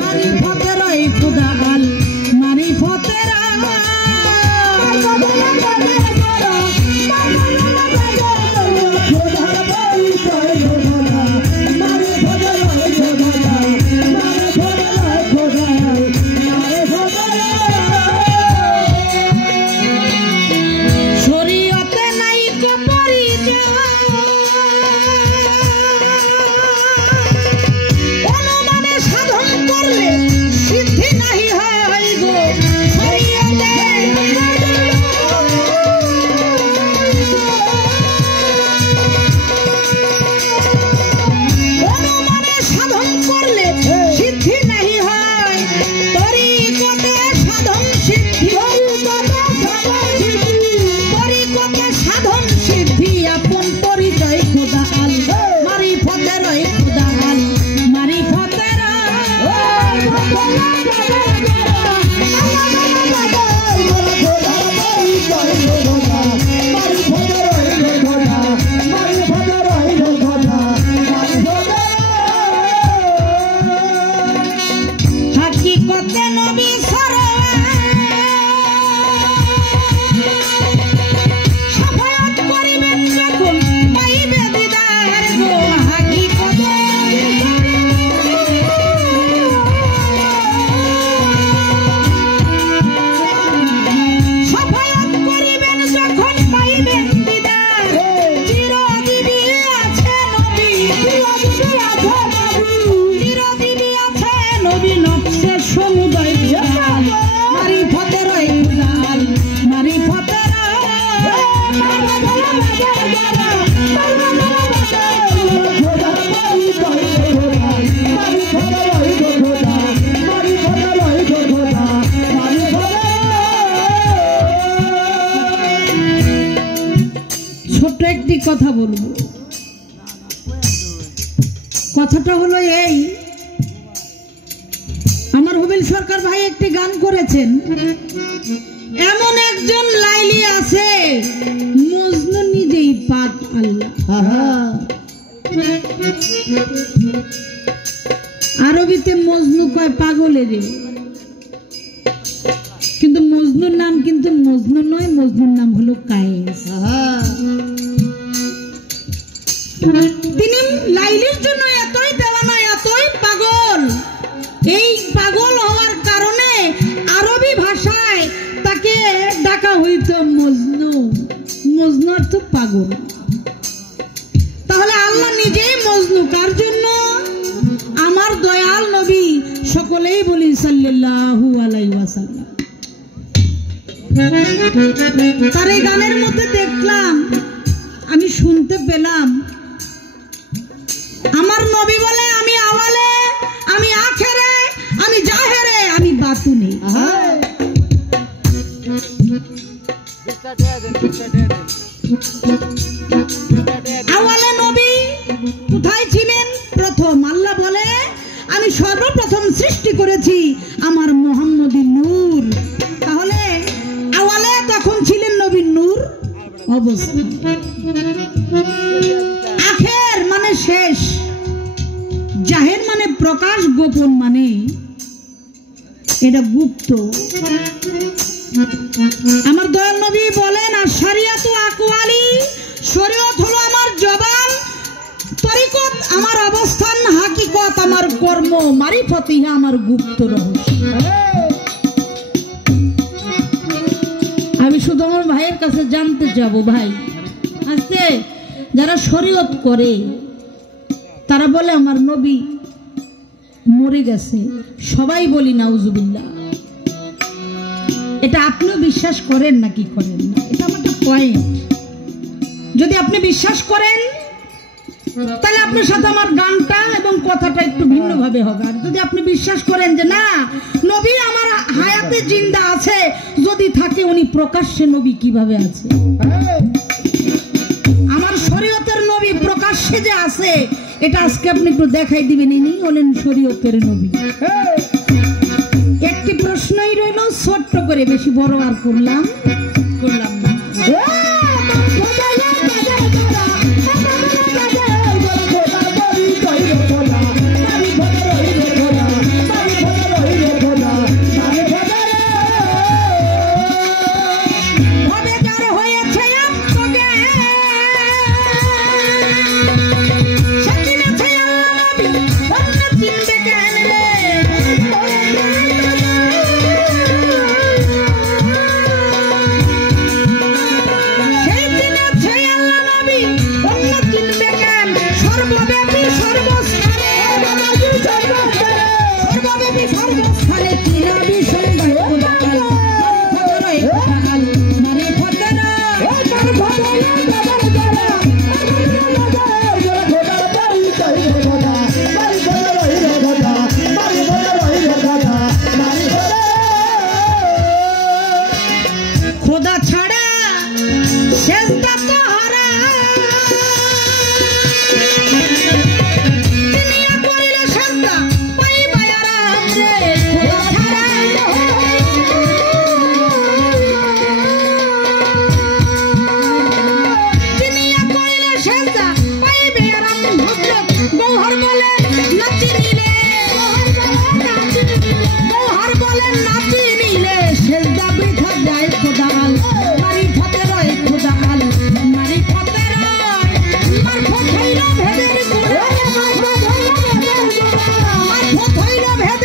মারিফতের খোদা আল মারিফতের কথা বলবো। কথাটা হলো এই, আমার হুবেল সরকার ভাই একটি গান করেছেন, এমন একজন লাইলি আছে মজনু নিজেই পাক আল্লাহ। আরবিতে মজনু কয় পাগলের, কিন্তু মজনুর নাম কিন্তু মজনু নয়, মজনুর নাম হলো কায়েস। তিনি লাইলির জন্য এতই দেওয়ানা, এতই পাগল। এই পাগল হওয়ার কারণে আরবি ভাষায় তাকে ডাকা হইতো মজনু। মজনু অর্থ পাগল। তাহলে আল্লাহ নিজেই মজনু কার জন্য? আমার দয়াল নবী, সকলেই বলি সাল্লাল্লাহু আলাইহি ওয়াসাল্লাম। তার এই গানের মধ্যে দেখলাম, আমি শুনতে পেলাম, আমার নবী বলে আমি আওয়ালে, আমি আখেরে, আমি জাহেরে, আমি বাতুনে। আওয়ালে নবী কোথায় ছিলেন? প্রথম। আল্লাহ বলে আমি সর্বপ্রথম সৃষ্টি করেছি আমার মুহাম্মদী নূর। তাহলে আওয়ালে তখন ছিলেন নবীর নূর অবস্থায়। আখের মানে শেষ, জাহের মানে প্রকাশ, গোপন মানে এটা গুপ্ত। আমার দয়াল নবী বলেন আর শরিয়াতু আকওয়ালি, শরীয়ত হলো আমার জবান, তরিকত আমার অবস্থান, হাকিকত আমার কর্ম, মারিফত ইহা আমার গুপ্ত রহস্য। আমি শুধু আমার ভাইয়ের কাছে জানতে যাব, ভাই আজকে যারা শরীয়ত করে তারা বলে আমার নবী মরে গেছে, সবাই বলি নাউজুবিল্লাহ। এটা আপনিও বিশ্বাস করেন নাকি করেন না? এটা আমার একটা পয়েন্ট। যদি আপনি বিশ্বাস করেন তাহলে আপনার সাথে আমার গানটা এবং কথাটা একটু ভিন্নভাবে হবে। আর যদি আপনি বিশ্বাস করেন যে না, নবী আমার হায়াতে জিন্দা আছে, যদি থাকে উনি প্রকাশ্যে নবী কিভাবে আছে? আমার শরীয়তের নবী প্রকাশ্যে যে আছে, এটা আজকে আপনি একটু দেখাই দিবেন। ইনি হলেন শরীয়তের নবী। একটি প্রশ্নই রইল ছোট্ট করে, বেশি বড় আর করলাম না। হইল ভেদ